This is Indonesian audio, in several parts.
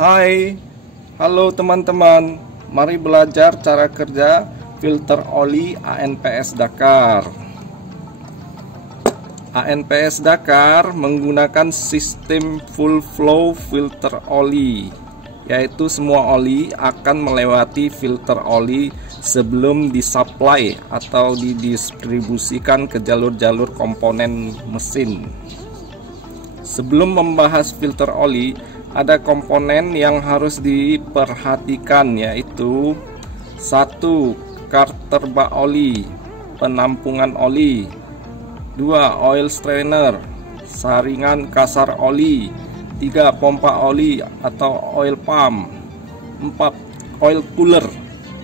Hai, halo teman-teman. Mari belajar cara kerja filter oli ANPS Dakar. ANPS Dakar menggunakan sistem full flow filter oli, yaitu semua oli akan melewati filter oli sebelum disuplai atau didistribusikan ke jalur-jalur komponen mesin. Sebelum membahas filter oli, ada komponen yang harus diperhatikan, yaitu 1. Karter bak oli, penampungan oli. 2. Oil strainer, saringan kasar oli. 3. Pompa oli atau oil pump. 4. Oil cooler,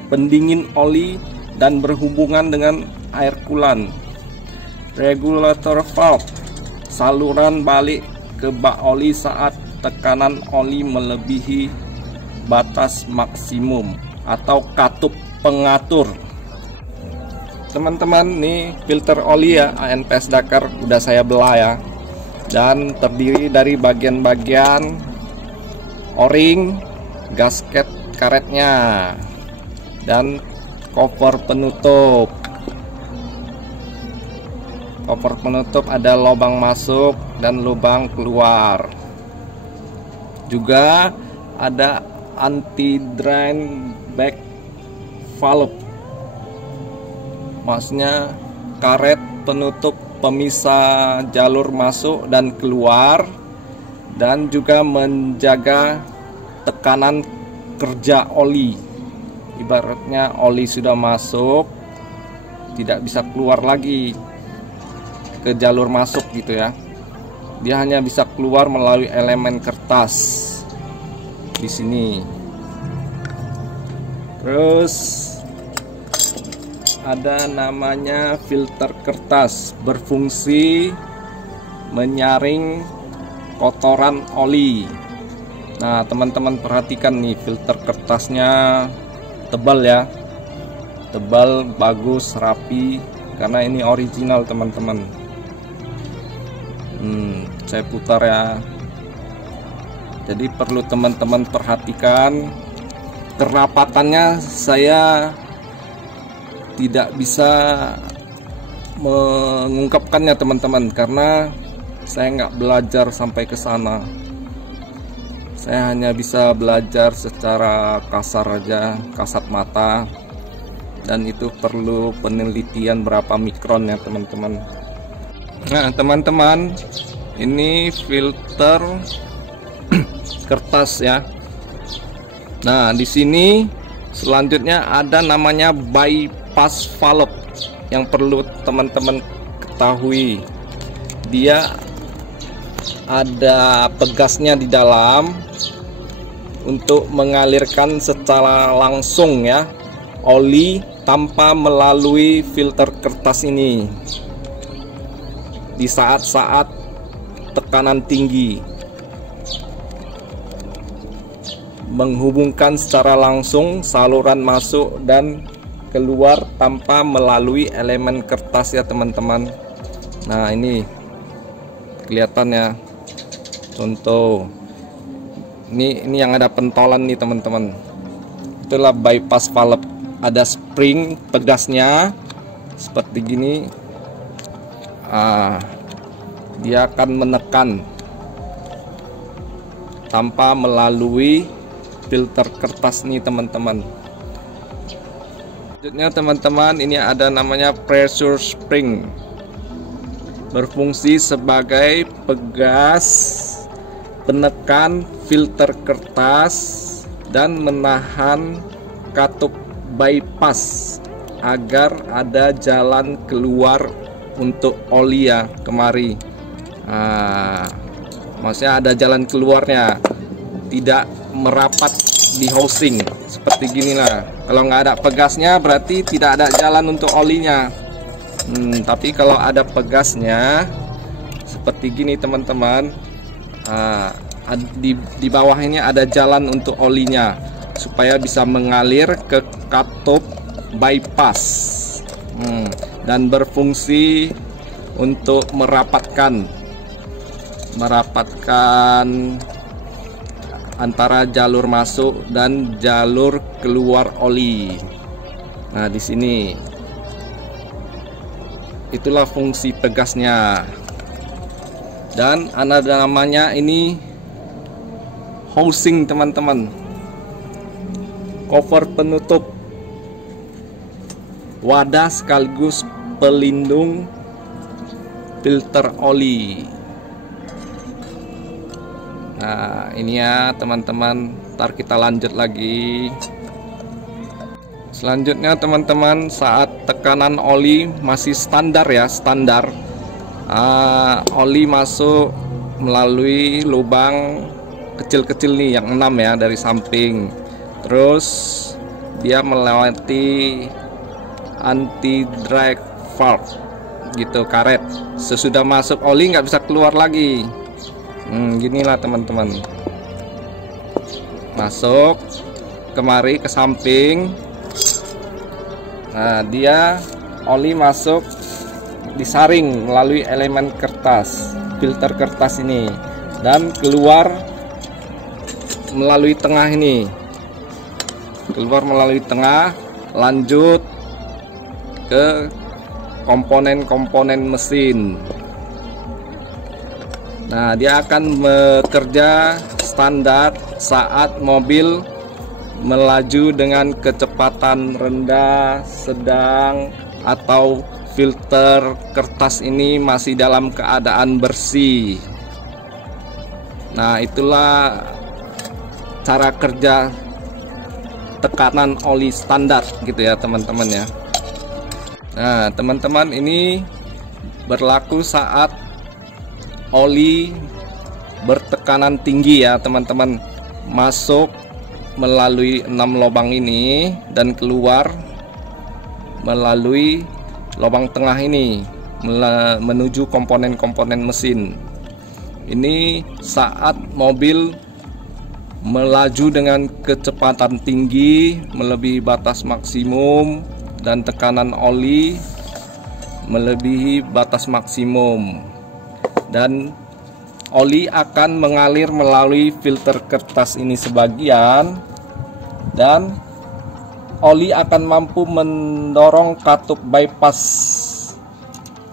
pendingin oli dan berhubungan dengan air coolant. Regulator valve, saluran balik ke bak oli saat tekanan oli melebihi batas maksimum, atau katup pengatur. Teman-teman, nih filter oli ya ANPS Dakar udah saya belah ya, dan terdiri dari bagian-bagian o-ring, gasket karetnya, dan cover penutup. Cover penutup ada lubang masuk dan lubang keluar. Juga ada anti drain back valve, maksudnya karet penutup pemisah jalur masuk dan keluar, dan juga menjaga tekanan kerja oli. Ibaratnya oli sudah masuk, tidak bisa keluar lagi ke jalur masuk gitu ya. Dia hanya bisa keluar melalui elemen kertas di sini. Terus ada namanya filter kertas, berfungsi menyaring kotoran oli. Nah, teman-teman perhatikan nih, filter kertasnya tebal ya. Tebal, bagus, rapi, karena ini original teman-teman. Saya putar ya. Jadi perlu teman-teman perhatikan kerapatannya. Saya tidak bisa mengungkapkannya teman-teman, karena saya nggak belajar sampai ke sana. Saya hanya bisa belajar secara kasar aja, kasat mata, dan itu perlu penelitian berapa mikron ya teman-teman. Nah teman-teman, ini filter kertas ya. Nah di sini selanjutnya ada namanya bypass valve yang perlu teman-teman ketahui. Dia ada pegasnya di dalam untuk mengalirkan secara langsung ya oli tanpa melalui filter kertas ini di saat-saat tekanan tinggi, menghubungkan secara langsung saluran masuk dan keluar tanpa melalui elemen kertas ya teman-teman. Nah ini kelihatan ya, contoh ini yang ada pentolan nih teman-teman, itulah bypass valve. Ada spring pegasnya seperti gini. Dia akan menekan tanpa melalui filter kertas nih teman-teman. Selanjutnya teman-teman, ini ada namanya pressure spring, berfungsi sebagai pegas penekan filter kertas dan menahan katup bypass agar ada jalan keluar untuk oli ya kemari. Maksudnya ada jalan keluarnya, tidak merapat di housing seperti gini lah. Kalau nggak ada pegasnya berarti tidak ada jalan untuk olinya. Tapi kalau ada pegasnya seperti gini teman-teman, di bawah ini ada jalan untuk olinya supaya bisa mengalir ke katup bypass, dan berfungsi untuk merapatkan antara jalur masuk dan jalur keluar oli. Nah, di sini itulah fungsi pegasnya. Dan ada namanya ini housing, teman-teman. Cover penutup wadah sekaligus pelindung filter oli. Nah, ini ya teman-teman, ntar kita lanjut lagi. Selanjutnya teman-teman, saat tekanan oli masih standar ya, standar, oli masuk melalui lubang kecil-kecil nih yang 6 ya dari samping. Terus dia melewati anti drag valve gitu, karet. Sesudah masuk oli nggak bisa keluar lagi. Ginilah teman-teman, masuk kemari ke samping. Nah, dia oli masuk disaring melalui elemen kertas, filter kertas ini, dan keluar melalui tengah ini, keluar melalui tengah, lanjut ke komponen-komponen mesin. Nah, dia akan bekerja standar saat mobil melaju dengan kecepatan rendah, sedang, atau filter kertas ini masih dalam keadaan bersih. Nah, itulah cara kerja tekanan oli standar gitu ya teman-teman ya. Nah, teman-teman, ini berlaku saat oli bertekanan tinggi ya teman-teman, masuk melalui 6 lubang ini dan keluar melalui lubang tengah ini menuju komponen-komponen mesin. Ini saat mobil melaju dengan kecepatan tinggi melebihi batas maksimum dan tekanan oli melebihi batas maksimum, dan oli akan mengalir melalui filter kertas ini sebagian, dan oli akan mampu mendorong katup bypass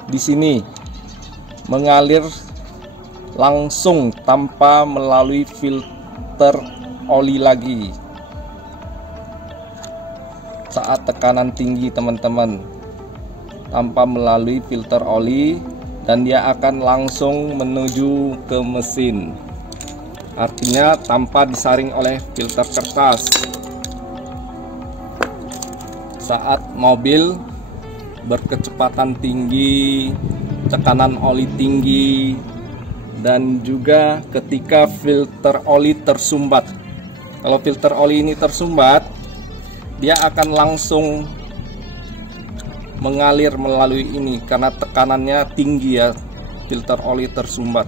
di sini mengalir langsung tanpa melalui filter oli lagi saat tekanan tinggi teman-teman, tanpa melalui filter oli, dan dia akan langsung menuju ke mesin, artinya tanpa disaring oleh filter kertas. Saat mobil berkecepatan tinggi, tekanan oli tinggi, dan juga ketika filter oli tersumbat. Kalau filter oli ini tersumbat, dia akan langsung mengalir melalui ini karena tekanannya tinggi ya, filter oli tersumbat,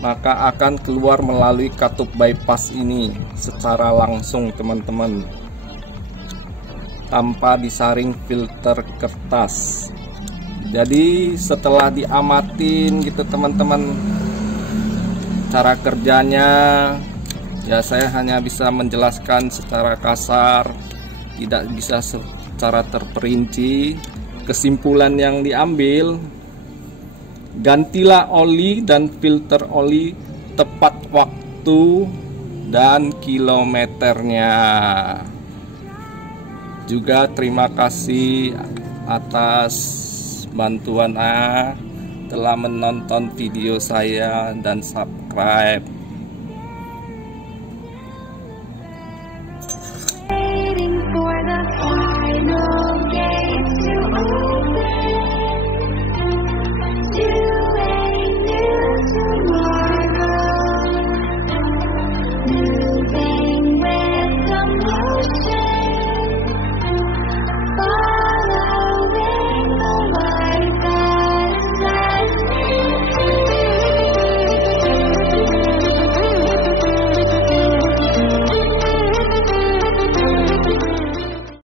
maka akan keluar melalui katup bypass ini secara langsung teman-teman, tanpa disaring filter kertas. Jadi setelah diamatin gitu teman-teman cara kerjanya, ya saya hanya bisa menjelaskan secara kasar, tidak bisa secara terperinci. Kesimpulan yang diambil, gantilah oli dan filter oli tepat waktu dan kilometernya. Juga terima kasih atas bantuan telah menonton video saya dan subscribe.